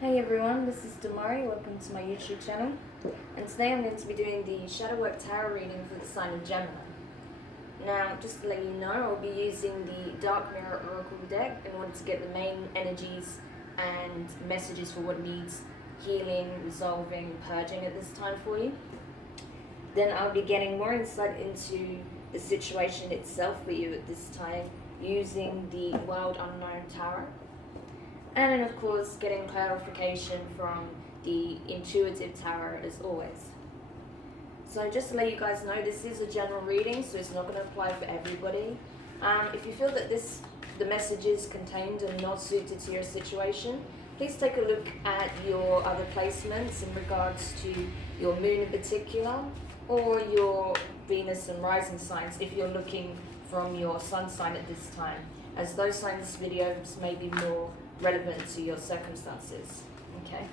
Hey everyone, this is Demari. Welcome to my YouTube channel. And today I'm going to be doing the Shadow Work Tarot reading for the sign of Gemini. Now, just to let you know, I'll be using the Dark Mirror Oracle deck in order to get the main energies and messages for what needs healing, resolving, purging at this time for you. Then I'll be getting more insight into the situation itself for you at this time using the Wild Unknown Tarot. And then, of course, getting clarification from the Intuitive Tarot as always. So just to let you guys know, this is a general reading, so it's not going to apply for everybody. If you feel that the messages contained are not suited to your situation, please take a look at your other placements in regards to your moon in particular, or your Venus and rising signs if you're looking from your sun sign at this time, as those signs' videos may be more relevant to your circumstances. Okay,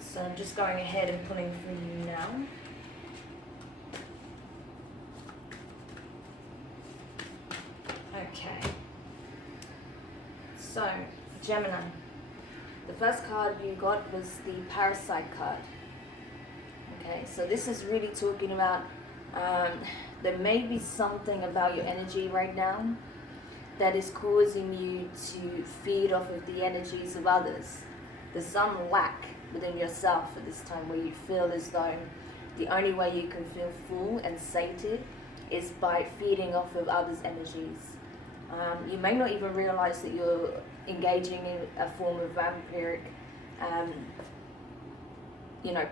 so I'm just going ahead and pulling for you now. Okay, so Gemini, the first card you got was the Parasite card. Okay, so this is really talking about there may be something about your energy right now that is causing you to feed off of the energies of others. There's some lack within yourself at this time where you feel as though the only way you can feel full and sated is by feeding off of others' energies. You may not even realize that you're engaging in a form of vampiric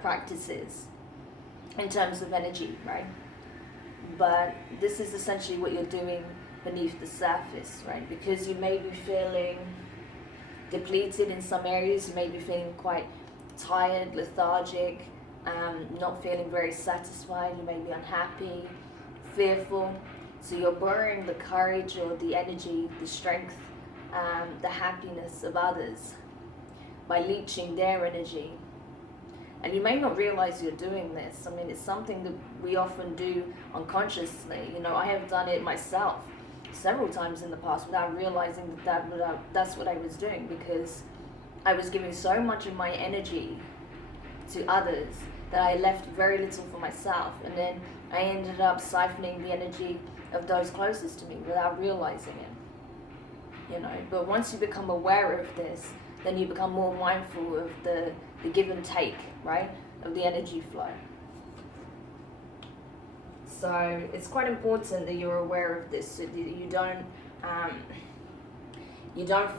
practices in terms of energy, right? But this is essentially what you're doing beneath the surface, right? Because you may be feeling depleted in some areas, you may be feeling quite tired, lethargic, not feeling very satisfied, you may be unhappy, fearful. So you're borrowing the courage or the energy, the strength, the happiness of others by leeching their energy. And you may not realize you're doing this. I mean, it's something that we often do unconsciously. You know, I have done it myself several times in the past without realizing that's what I was doing, because I was giving so much of my energy to others that I left very little for myself, and then I ended up siphoning the energy of those closest to me without realizing it. You know, but once you become aware of this, then you become more mindful of the give and take, right, of the energy flow. So it's quite important that you're aware of this, so that you don't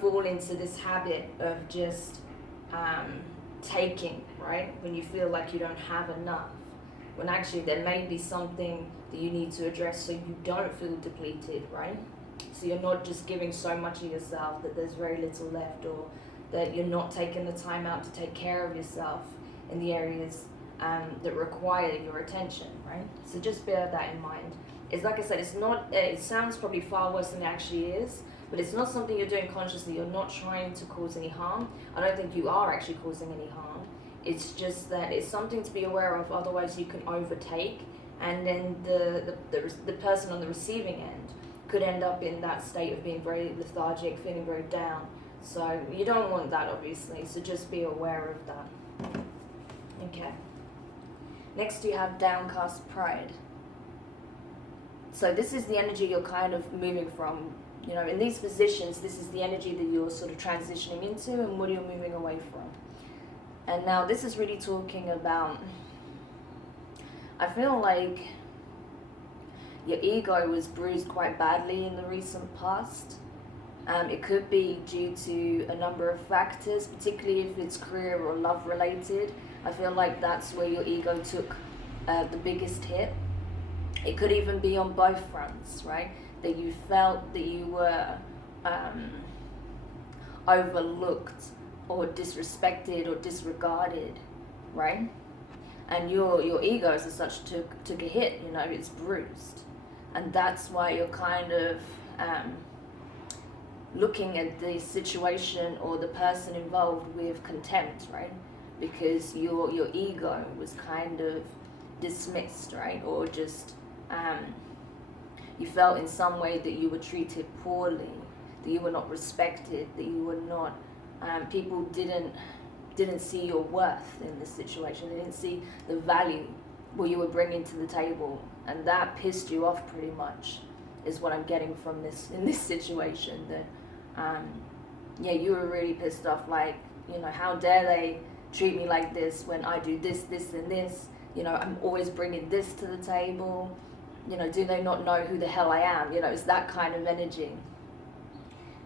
fall into this habit of just taking, right, when you feel like you don't have enough, when actually there may be something that you need to address so you don't feel depleted, right? So you're not just giving so much of yourself that there's very little left, or that you're not taking the time out to take care of yourself in the areas that require your attention, right? So just bear that in mind. It's like I said, it's not, it sounds probably far worse than it actually is, but it's not something you're doing consciously. You're not trying to cause any harm. I don't think you are actually causing any harm. It's just that it's something to be aware of, otherwise you can overtake, and then the person on the receiving end could end up in that state of being very lethargic, feeling very down. So you don't want that, obviously, so just be aware of that. Okay. Next you have Downcast Pride. So this is the energy you're kind of moving from. You know, in these positions, this is the energy that you're sort of transitioning into and what you're moving away from. And now this is really talking about, I feel like your ego was bruised quite badly in the recent past. It could be due to a number of factors, particularly if it's career or love related. I feel like that's where your ego took the biggest hit. It could even be on both fronts, right? That you felt that you were overlooked or disrespected or disregarded, right? And your ego as such took a hit, you know, it's bruised. And that's why you're kind of looking at the situation or the person involved with contempt, right? Because your ego was kind of dismissed, right? Or just you felt in some way that you were treated poorly, that you were not respected, that you were not people didn't see your worth in this situation. They didn't see the value what you were bringing to the table, and that pissed you off pretty much, is what I'm getting from this in this situation. That yeah, you were really pissed off, like, you know, how dare they treat me like this when I do this, this, and this. You know, I'm always bringing this to the table. You know, do they not know who the hell I am? You know, it's that kind of energy.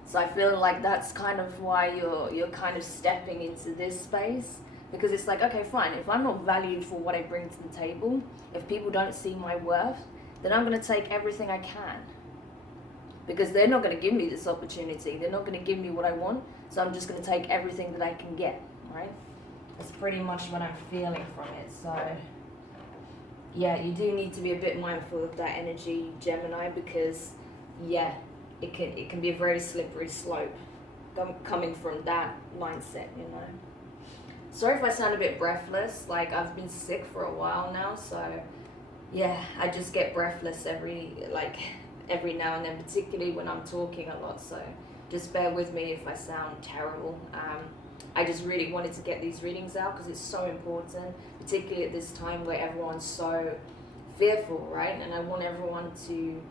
So I feel like that's kind of why you're kind of stepping into this space, because it's like, okay, fine, if I'm not valued for what I bring to the table, if people don't see my worth, then I'm going to take everything I can, because they're not going to give me this opportunity. They're not going to give me what I want, so I'm just going to take everything that I can get, right? That's pretty much what I'm feeling from it. So yeah, you do need to be a bit mindful of that energy, Gemini, because yeah, it can be a very slippery slope coming from that mindset, you know. Sorry if I sound a bit breathless, like I've been sick for a while now, so yeah, I just get breathless every now and then, particularly when I'm talking a lot, so just bear with me if I sound terrible. I just really wanted to get these readings out because it's so important, particularly at this time where everyone's so fearful, right? And I want everyone to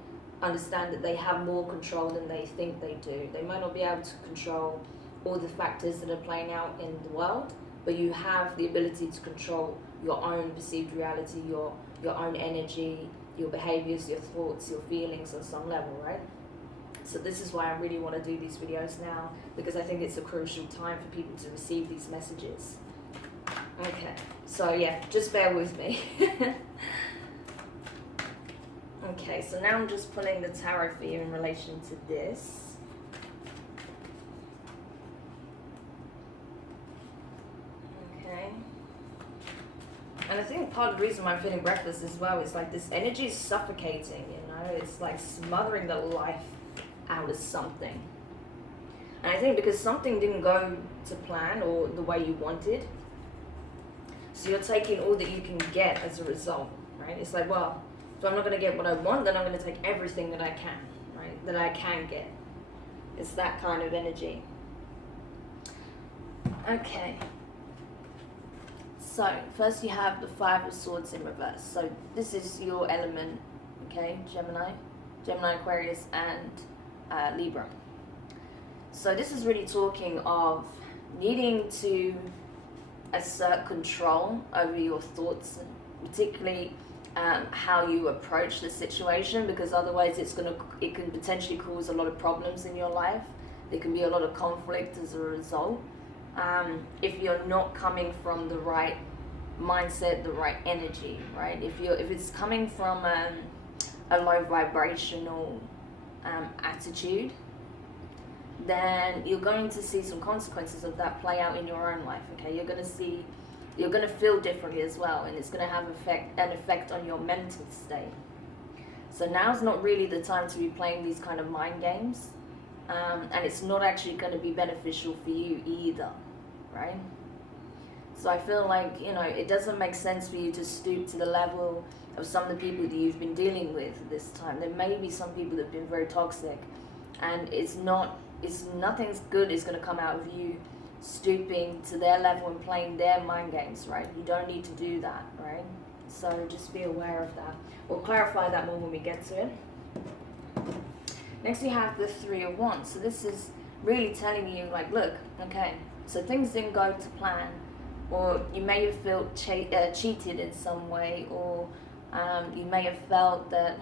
understand that they have more control than they think they do. They might not be able to control all the factors that are playing out in the world, but you have the ability to control your own perceived reality, your own energy, your behaviors, your thoughts, your feelings on some level, right? So this is why I really want to do these videos now, because I think it's a crucial time for people to receive these messages. Okay, so yeah, just bear with me. Okay, so now I'm just pulling the tarot for you in relation to this. Okay. And I think part of the reason why I'm feeling breathless as well is like this energy is suffocating, you know? It's like smothering the life out of something. And I think because something didn't go to plan or the way you wanted, so you're taking all that you can get as a result, right? It's like, well, if I'm not going to get what I want, then I'm going to take everything that I can, right? That I can get. It's that kind of energy. Okay. So, first you have the Five of Swords in reverse. So, this is your element, okay, Gemini, Aquarius, and Libra. So, this is really talking of needing to assert control over your thoughts, and particularly how you approach the situation, because otherwise it can potentially cause a lot of problems in your life. There can be a lot of conflict as a result. If you're not coming from the right mindset, the right energy, right? If it's coming from a low vibrational attitude, then you're going to see some consequences of that play out in your own life. Okay, you're going to feel differently as well, and it's going to have an effect on your mental state. So now's not really the time to be playing these kind of mind games, and it's not actually going to be beneficial for you either, right? So I feel like, you know, it doesn't make sense for you to stoop to the level of some of the people that you've been dealing with this time. There may be some people that have been very toxic, and nothing's good is going to come out of you stooping to their level and playing their mind games, right? You don't need to do that, right? So just be aware of that. We'll clarify that more when we get to it. Next we have the Three of Wands. So this is really telling you, like, look, okay, so things didn't go to plan, or you may have felt cheated in some way, or you may have felt that,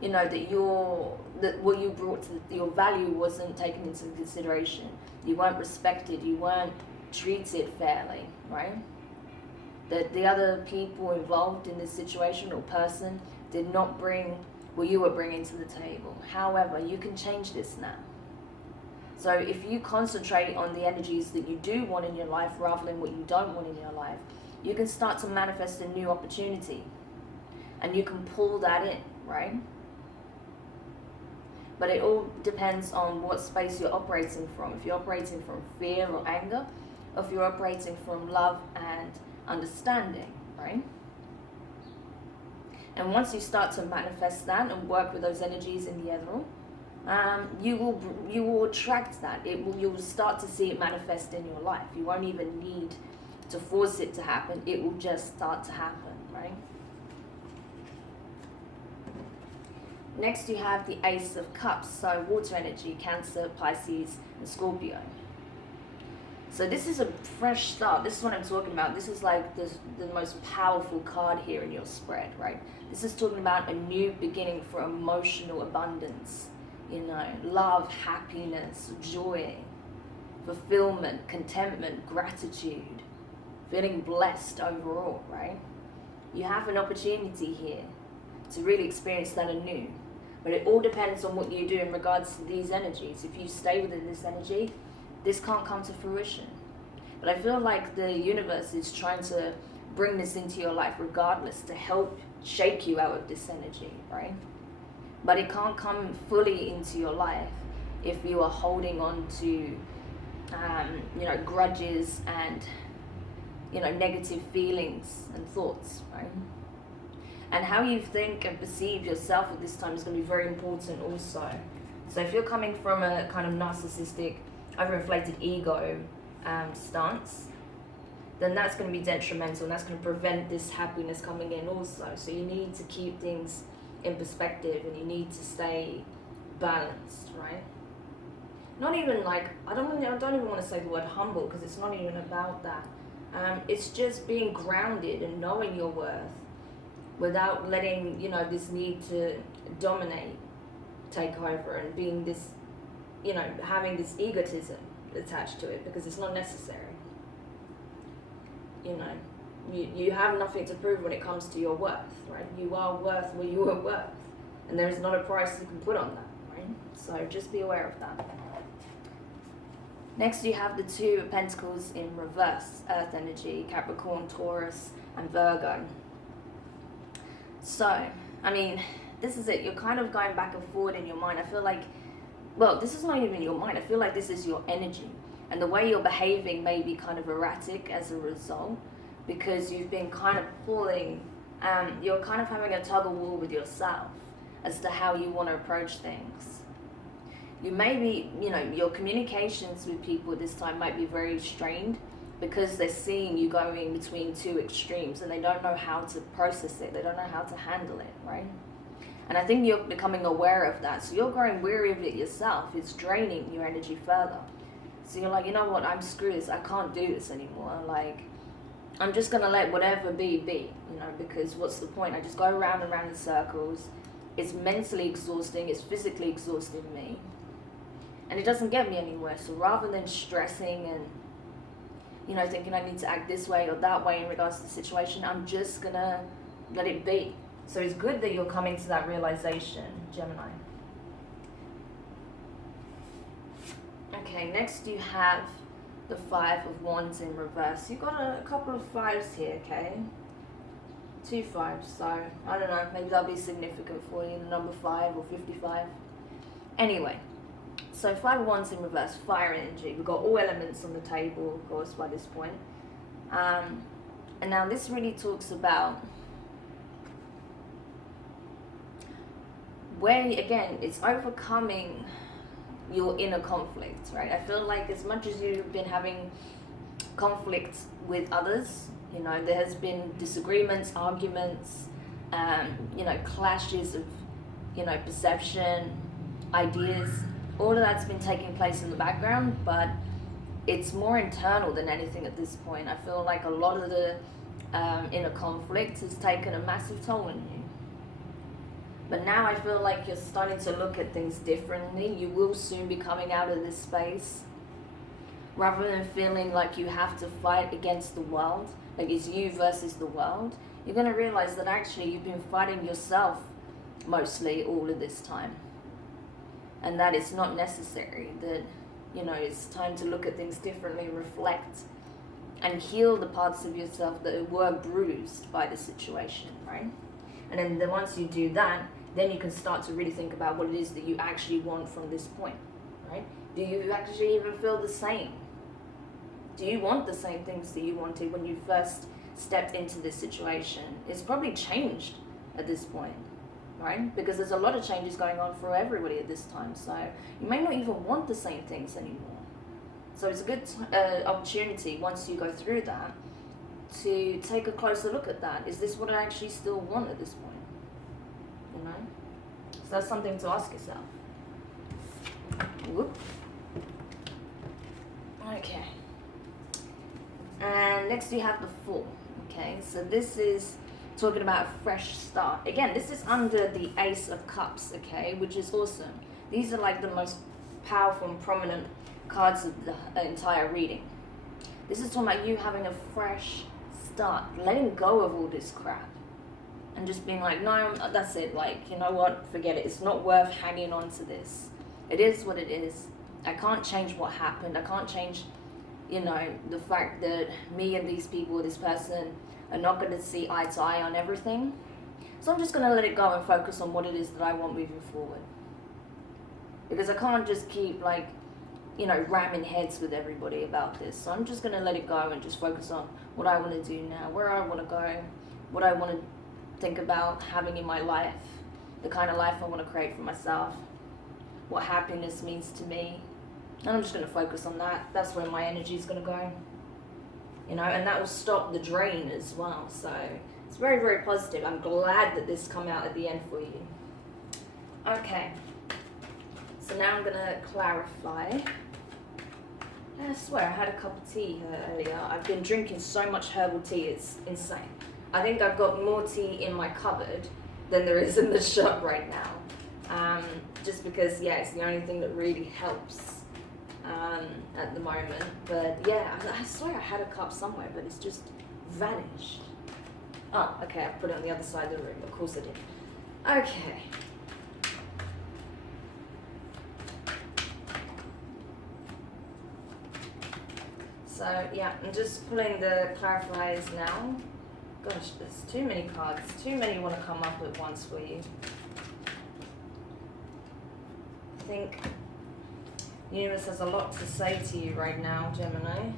you know, that what you brought to your value wasn't taken into consideration. You weren't respected. You weren't treated fairly, right? That the other people involved in this situation or person did not bring what you were bringing to the table. However, you can change this now. So if you concentrate on the energies that you do want in your life rather than what you don't want in your life, you can start to manifest a new opportunity, and you can pull that in, right? But it all depends on what space you're operating from. If you're operating from fear or anger, or if you're operating from love and understanding, right? And once you start to manifest that and work with those energies in the ethereal, you will attract that. You will start to see it manifest in your life. You won't even need to force it to happen. It will just start to happen, right? Next you have the Ace of Cups, so water energy, Cancer, Pisces, and Scorpio. So this is a fresh start. This is what I'm talking about. This is like the most powerful card here in your spread, right? This is talking about a new beginning for emotional abundance, you know, love, happiness, joy, fulfillment, contentment, gratitude, feeling blessed overall, right? You have an opportunity here to really experience that anew. But it all depends on what you do in regards to these energies. If you stay within this energy, this can't come to fruition. But I feel like the universe is trying to bring this into your life regardless, to help shake you out of this energy, right? But it can't come fully into your life if you are holding on to, you know, grudges and, you know, negative feelings and thoughts, right? And how you think and perceive yourself at this time is going to be very important also. So if you're coming from a kind of narcissistic, overinflated ego stance, then that's going to be detrimental, and that's going to prevent this happiness coming in also. So you need to keep things in perspective, and you need to stay balanced, right? Not even like, I don't even want to say the word humble, because it's not even about that. It's just being grounded and knowing your worth without letting, you know, this need to dominate take over, and being this, you know, having this egotism attached to it, because it's not necessary. You know, you have nothing to prove when it comes to your worth, right? You are worth what you are worth, and there's not a price you can put on that, right? So just be aware of that. Next you have the Two of Pentacles in reverse, Earth energy, Capricorn, Taurus, and Virgo. So, I mean, this is it. You're kind of going back and forward in your mind. I feel like, well, this is not even your mind. I feel like this is your energy. And the way you're behaving may be kind of erratic as a result, because you've been kind of pulling, you're kind of having a tug of war with yourself as to how you want to approach things. You may be, you know, your communications with people this time might be very strained, because they're seeing you going between two extremes and they don't know how to process it. They don't know how to handle it, right? And I think you're becoming aware of that. So you're growing weary of it yourself. It's draining your energy further. So you're like, you know what, I'm screwed this. I can't do this anymore. Like, I'm just going to let whatever be, you know, because what's the point? I just go around and around in circles. It's mentally exhausting. It's physically exhausting me. And it doesn't get me anywhere. So rather than stressing and, you know, thinking I need to act this way or that way in regards to the situation, I'm just going to let it be. So it's good that you're coming to that realization, Gemini. Okay, next you have the Five of Wands in reverse. You've got a couple of fives here, okay? 2 5s, so I don't know, maybe that'll be significant for you, the number 5 or 55. Anyway, so 5 of Wands in reverse, fire energy. We've got all elements on the table, of course, by this point. And now this really talks about where, again, it's overcoming your inner conflict, right? I feel like as much as you've been having conflict with others, you know, there has been disagreements, arguments, you know, clashes of, you know, perception, ideas. All of that's been taking place in the background, but it's more internal than anything at this point. I feel like a lot of the inner conflict has taken a massive toll on you. But now I feel like you're starting to look at things differently. You will soon be coming out of this space. Rather than feeling like you have to fight against the world, like it's you versus the world, you're going to realize that actually you've been fighting yourself mostly all of this time. And that it's not necessary, that, you know, it's time to look at things differently, reflect, and heal the parts of yourself that were bruised by the situation, right? And then once you do that, then you can start to really think about what it is that you actually want from this point, right? Do you actually even feel the same? Do you want the same things that you wanted when you first stepped into this situation? It's probably changed at this point. right? Because there's a lot of changes going on for everybody at this time. So you may not even want the same things anymore. So it's a good opportunity once you go through that to take a closer look at that. Is this what I actually still want at this point? You know? So that's something to ask yourself. Whoop. Okay. And next you have the Fool. Okay, so this is talking about a fresh start. Again, this is under the Ace of Cups, okay, which is awesome. These are like the most powerful and prominent cards of the entire reading. This is talking about you having a fresh start, letting go of all this crap and just being like, no, that's it, like, you know what, forget it, it's not worth hanging on to this. It is what it is. I can't change what happened. I can't change, you know, the fact that me and these people, this person, are not going to see eye to eye on everything. So I'm just going to let it go and focus on what it is that I want moving forward. Because I can't just keep, like, you know, ramming heads with everybody about this. So I'm just going to let it go and just focus on what I want to do now, where I want to go, what I want to think about having in my life, the kind of life I want to create for myself, what happiness means to me. And I'm just going to focus on that. That's where my energy is going to go. You know, and that will stop the drain as well. So it's very, very positive. I'm glad that this come out at the end for you. Okay. So now I'm going to clarify. I swear I had a cup of tea earlier. I've been drinking so much herbal tea, it's insane. I think I've got more tea in my cupboard than there is in the shop right now. Just because, yeah, it's the only thing that really helps at the moment. But yeah, I swear I had a cup somewhere, but it's just vanished. Oh, okay, I put it on the other side of the room. Of course I did. Okay. So yeah, I'm just pulling the clarifiers now. Gosh, there's too many cards. Too many want to come up at once for you. I think the universe has a lot to say to you right now, Gemini.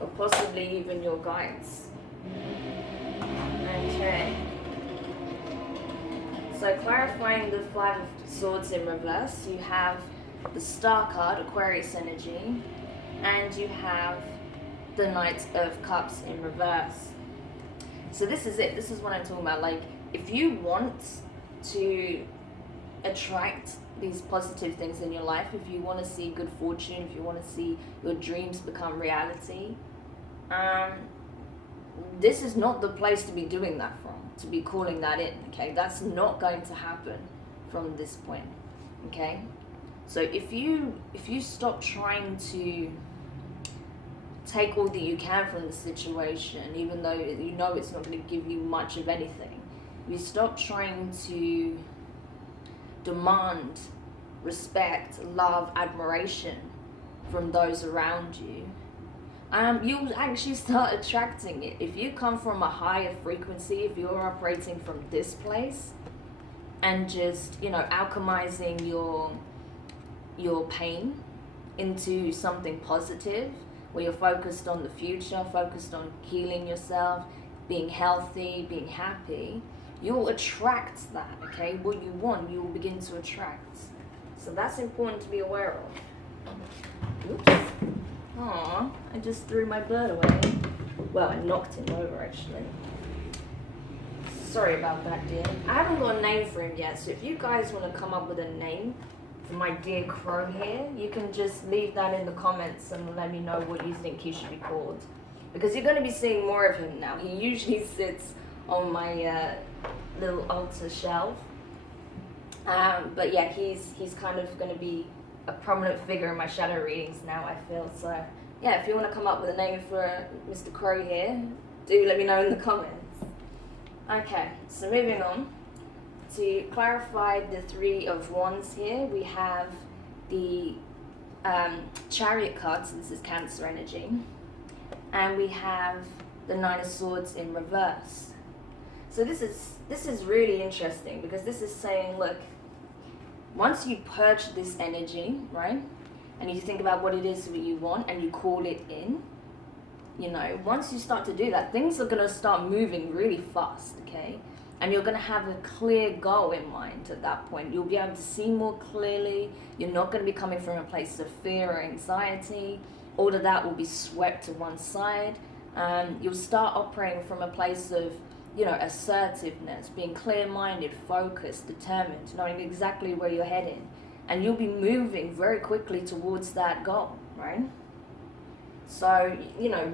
Or possibly even your guides. Okay. So clarifying the Five of Swords in reverse, you have the Star card, Aquarius energy, and you have the Knight of Cups in reverse. So this is it. This is what I'm talking about. Like, if you want to attract these positive things in your life, if you want to see good fortune, if you want to see your dreams become reality, this is not the place to be doing that from, to be calling that in, okay? That's not going to happen from this point, okay? So if you stop trying to take all that you can from the situation, even though you know it's not going to give you much of anything, you stop trying to demand respect, love, admiration from those around you, you'll actually start attracting it. If you come from a higher frequency, if you're operating from this place and just, you know, alchemizing your pain into something positive, where you're focused on the future, focused on healing yourself, being healthy, being happy, you'll attract that, okay? What you want, you will begin to attract. So that's important to be aware of. Oops. Aw, I just threw my bird away. Well, I knocked him over, actually. Sorry about that, dear. I haven't got a name for him yet, so if you guys want to come up with a name for my dear crow here, you can just leave that in the comments and let me know what you think he should be called. Because you're going to be seeing more of him now. He usually sits on my little altar shelf. But yeah, he's kind of going to be a prominent figure in my shadow readings now, I feel. So yeah, if you want to come up with a name for Mr. Crow here, do let me know in the comments. Okay, so moving on. To clarify the Three of Wands here, we have the Chariot card, so this is Cancer energy, and we have the Nine of Swords in reverse. So this is really interesting, because this is saying, look, once you purge this energy, right, and you think about what it is that you want and you call it in, once you start to do that, things are going to start moving really fast, okay? And you're going to have a clear goal in mind at that point. You'll be able to see more clearly. You're not going to be coming from a place of fear or anxiety. All of that will be swept to one side. You'll start operating from a place of, assertiveness, being clear-minded, focused, determined, knowing exactly where you're heading. And you'll be moving very quickly towards that goal, right? So,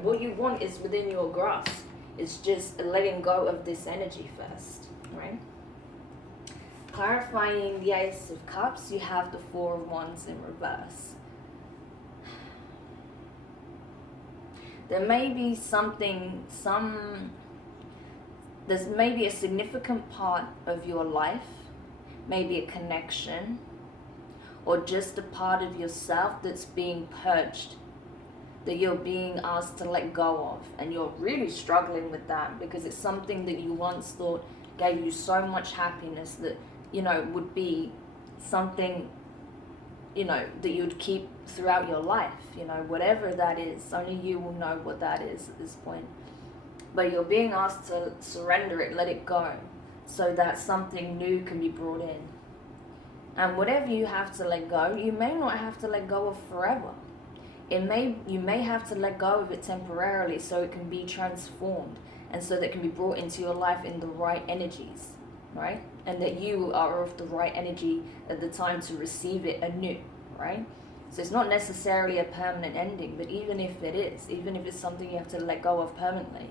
what you want is within your grasp. It's just letting go of this energy first, right? Clarifying the Ace of Cups, you have the Four of Wands in reverse. There may be there's maybe a significant part of your life, maybe a connection, or just a part of yourself that's being purged, that you're being asked to let go of, and you're really struggling with that because it's something that you once thought gave you so much happiness that would be something that you'd keep throughout your life, whatever that is. Only you will know what that is at this point, but you're being asked to surrender it, let it go, so that something new can be brought in. And whatever you have to let go, you may not have to let go of forever. You may have to let go of it temporarily so it can be transformed and so that it can be brought into your life in the right energies, right? And that you are of the right energy at the time to receive it anew, right? So it's not necessarily a permanent ending, but even if it is, even if it's something you have to let go of permanently,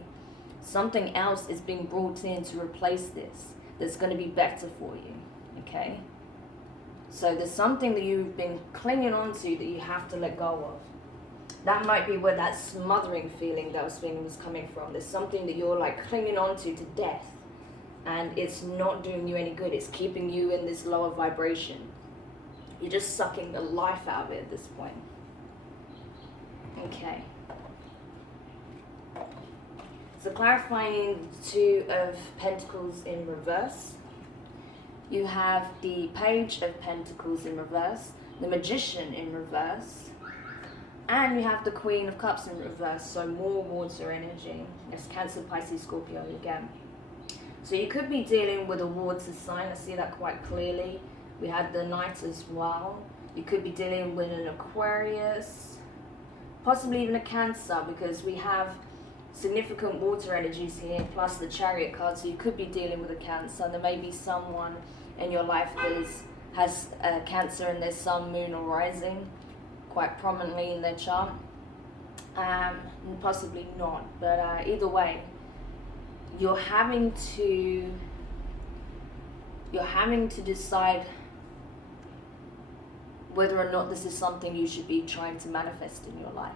something else is being brought in to replace this that's going to be better for you, okay? So there's something that you've been clinging on to that you have to let go of. That might be where that smothering feeling that I was feeling was coming from. There's something that you're like clinging on to death, and it's not doing you any good. It's keeping you in this lower vibration. You're just sucking the life out of it at this point. Okay. So clarifying the Two of Pentacles in reverse. You have the Page of Pentacles in reverse, the Magician in reverse, and you have the Queen of Cups in reverse, so more water energy. It's Cancer, Pisces, Scorpio again. So you could be dealing with a water sign. I see that quite clearly. We had the Knight as well. You could be dealing with an Aquarius, possibly even a Cancer, because we have significant water energies here, plus the Chariot card. So you could be dealing with a Cancer. There may be someone in your life that has a Cancer in their sun, moon, or rising quite prominently in their chart, and possibly not, but either way, you're having to decide whether or not this is something you should be trying to manifest in your life.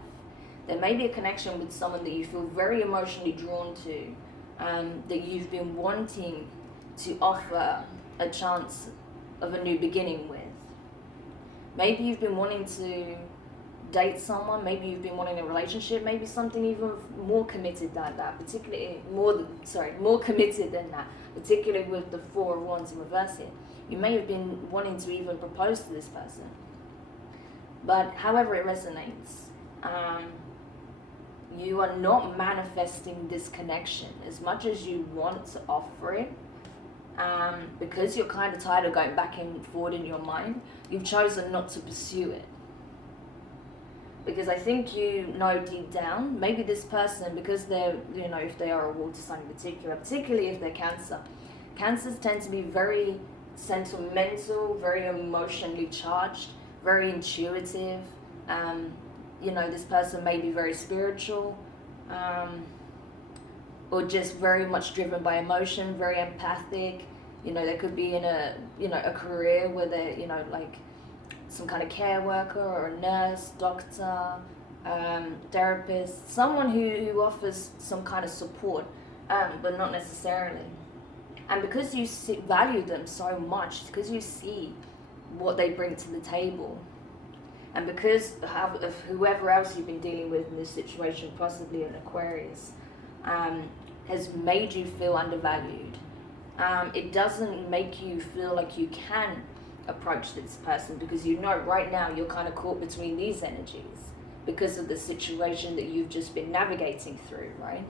There may be a connection with someone that you feel very emotionally drawn to, that you've been wanting to offer a chance of a new beginning with. Maybe you've been wanting to date someone, maybe you've been wanting a relationship, maybe something even more committed than that, more committed than that, particularly with the Four of Wands in reverse here. You may have been wanting to even propose to this person. But however it resonates, you are not manifesting this connection as much as you want to offer it. Because you're kind of tired of going back and forward in your mind, you've chosen not to pursue it. Because I think you know deep down, maybe this person, because they're, if they are a water sign in particular, particularly if they're Cancer, Cancers tend to be very sentimental, very emotionally charged, very intuitive. This person may be very spiritual, or just very much driven by emotion, very empathic. They could be in a career where they're, like some kind of care worker or a nurse, doctor, therapist, someone who offers some kind of support, but not necessarily. And because you value them so much, because you see what they bring to the table, and because of whoever else you've been dealing with in this situation, possibly an Aquarius, has made you feel undervalued. It doesn't make you feel like you can approach this person, because right now you're kind of caught between these energies, because of the situation that you've just been navigating through, right?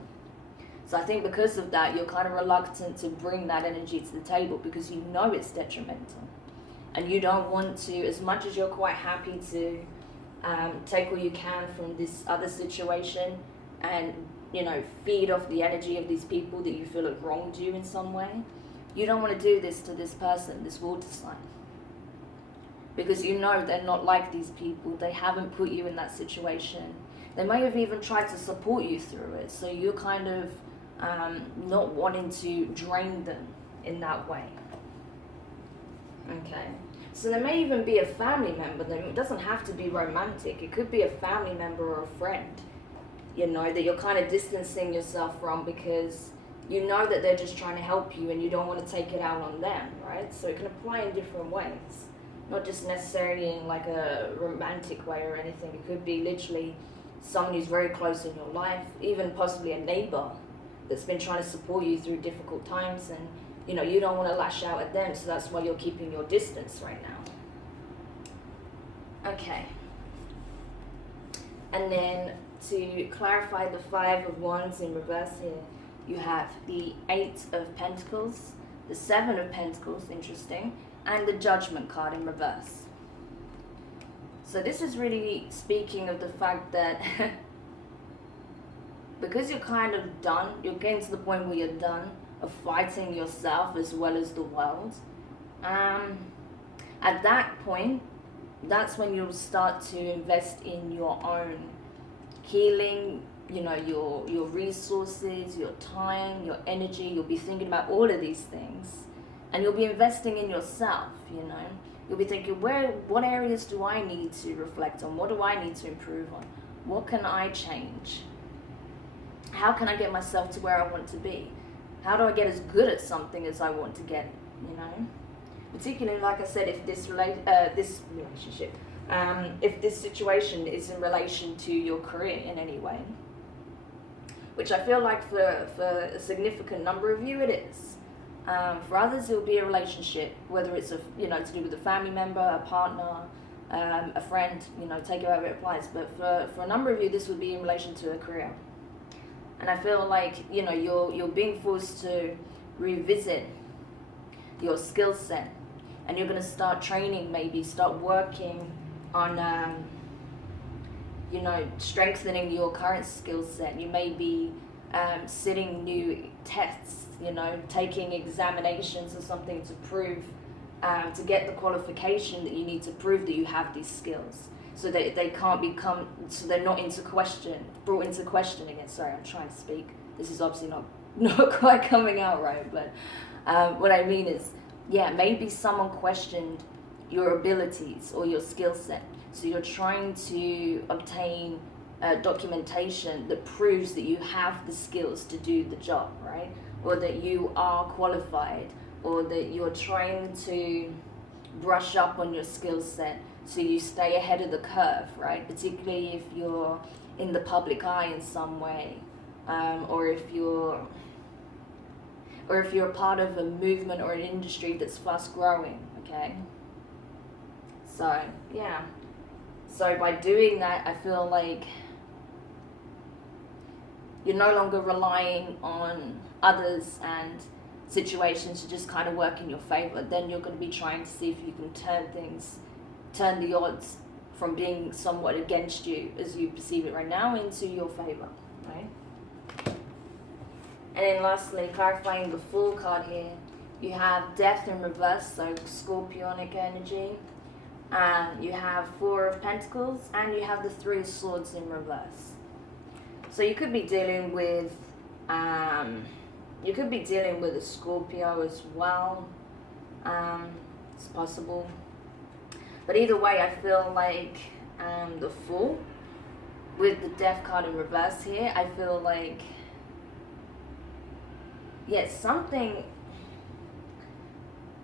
So I think because of that, you're kind of reluctant to bring that energy to the table because you know it's detrimental. And you don't want to, as much as you're quite happy to take all you can from this other situation and, you know, feed off the energy of these people that you feel have wronged you in some way, you don't want to do this to this person, this water sign. Because you know they're not like these people. They haven't put you in that situation. They may have even tried to support you through it. So you're kind of not wanting to drain them in that way. Okay. So there may even be a family member. It doesn't have to be romantic. It could be a family member or a friend, you know, that you're kind of distancing yourself from because you know that they're just trying to help you and you don't want to take it out on them, right? So it can apply in different ways. Not just necessarily in like a romantic way or anything. It could be literally someone who's very close in your life, even possibly a neighbor that's been trying to support you through difficult times, and you know you don't want to lash out at them, so that's why you're keeping your distance right now. Okay. And then to clarify the 5 of Wands in reverse here, you have the 8 of Pentacles, the 7 of Pentacles, interesting, and the Judgment card in reverse. So this is really speaking of the fact that because you're kind of done, you're getting to the point where you're done of fighting yourself as well as the world. At that point, that's when you'll start to invest in your own healing, you know, your resources, your time, your energy. You'll be thinking about all of these things. And you'll be investing in yourself, you know. You'll be thinking, what areas do I need to reflect on? What do I need to improve on? What can I change? How can I get myself to where I want to be? How do I get as good at something as I want to get, you know? Particularly, like I said, if this relationship, if this situation is in relation to your career in any way, which I feel like for a significant number of you it is. For others, it will be a relationship, whether it's to do with a family member, a partner, a friend. You know, take it however it applies. But for a number of you, this would be in relation to a career. And I feel like you're being forced to revisit your skill set, and you're going to start training, maybe start working on strengthening your current skill set. You may be sitting new tests, taking examinations or something to prove, to get the qualification that you need to prove that you have these skills, so that they can't so they're not brought into question again. Sorry, I'm trying to speak. This is obviously not quite coming out right, but what I mean is, maybe someone questioned your abilities or your skill set, so you're trying to obtain documentation that proves that you have the skills to do the job, right? Or that you are qualified, or that you're trying to brush up on your skill set so you stay ahead of the curve, right? Particularly if you're in the public eye in some way, or if you're a part of a movement or an industry that's fast growing, okay? So, So by doing that, I feel like you're no longer relying on others and situations to just kind of work in your favor. Then you're going to be trying to see if you can turn the odds from being somewhat against you as you perceive it right now into your favor, right? And then lastly, clarifying the Fool card here, you have Death in reverse, so Scorpionic energy. You have 4 of Pentacles, and you have the 3 of Swords in reverse. So you could be dealing with a Scorpio as well. It's possible. But either way, I feel like the Fool, with the Death card in reverse here, I feel like,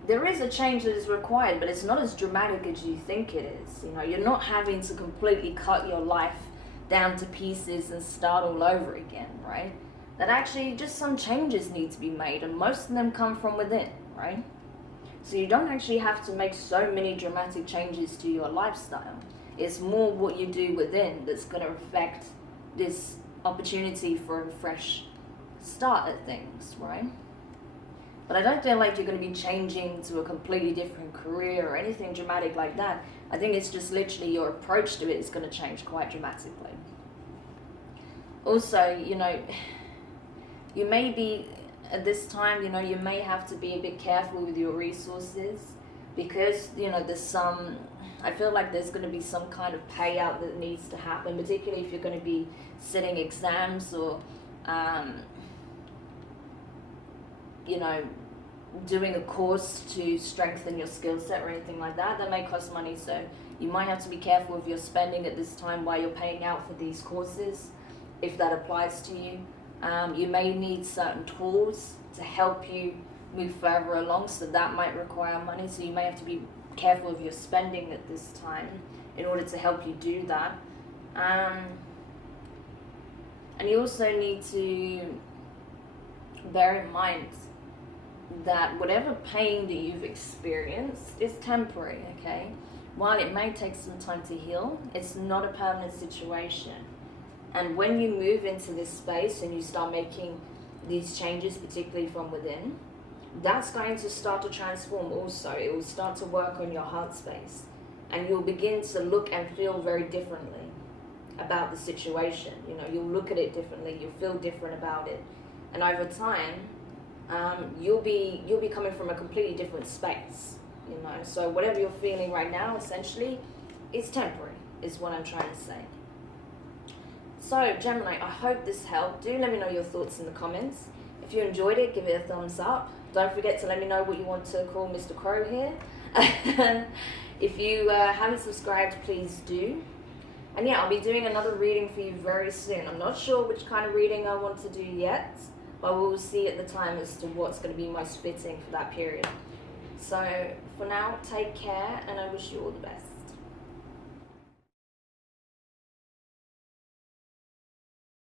there is a change that is required, but it's not as dramatic as you think it is. You're not having to completely cut your life down to pieces and start all over again, right? That actually just some changes need to be made, and most of them come from within, right? So you don't actually have to make so many dramatic changes to your lifestyle. It's more what you do within that's going to affect this opportunity for a fresh start at things, right? But I don't feel like you're going to be changing to a completely different career or anything dramatic like that. I think it's just literally your approach to it is going to change quite dramatically. Also, you know, you may be, at this time, you know, you may have to be a bit careful with your resources because, you know, I feel like there's going to be some kind of payout that needs to happen, particularly if you're going to be sitting exams or, you know, doing a course to strengthen your skill set or anything like that. That may cost money, so you might have to be careful if you're spending at this time while you're paying out for these courses, if that applies to you. You may need certain tools to help you move further along, so that might require money, so you may have to be careful of your spending at this time in order to help you do that. And you also need to bear in mind that whatever pain that you've experienced is temporary, okay? While it may take some time to heal, it's not a permanent situation. And when you move into this space and you start making these changes, particularly from within, that's going to start to transform also. It will start to work on your heart space. And you'll begin to look and feel very differently about the situation. You know, you'll look at it differently, you'll feel different about it. And over time, you'll be coming from a completely different space, you know. So whatever you're feeling right now, essentially, it's temporary, is what I'm trying to say. So Gemini, I hope this helped. Do let me know your thoughts in the comments. If you enjoyed it, give it a thumbs up. Don't forget to let me know what you want to call Mr. Crow here. If you haven't subscribed, please do. And yeah, I'll be doing another reading for you very soon. I'm not sure which kind of reading I want to do yet, but we'll see at the time as to what's going to be most fitting for that period. So for now, take care, and I wish you all the best.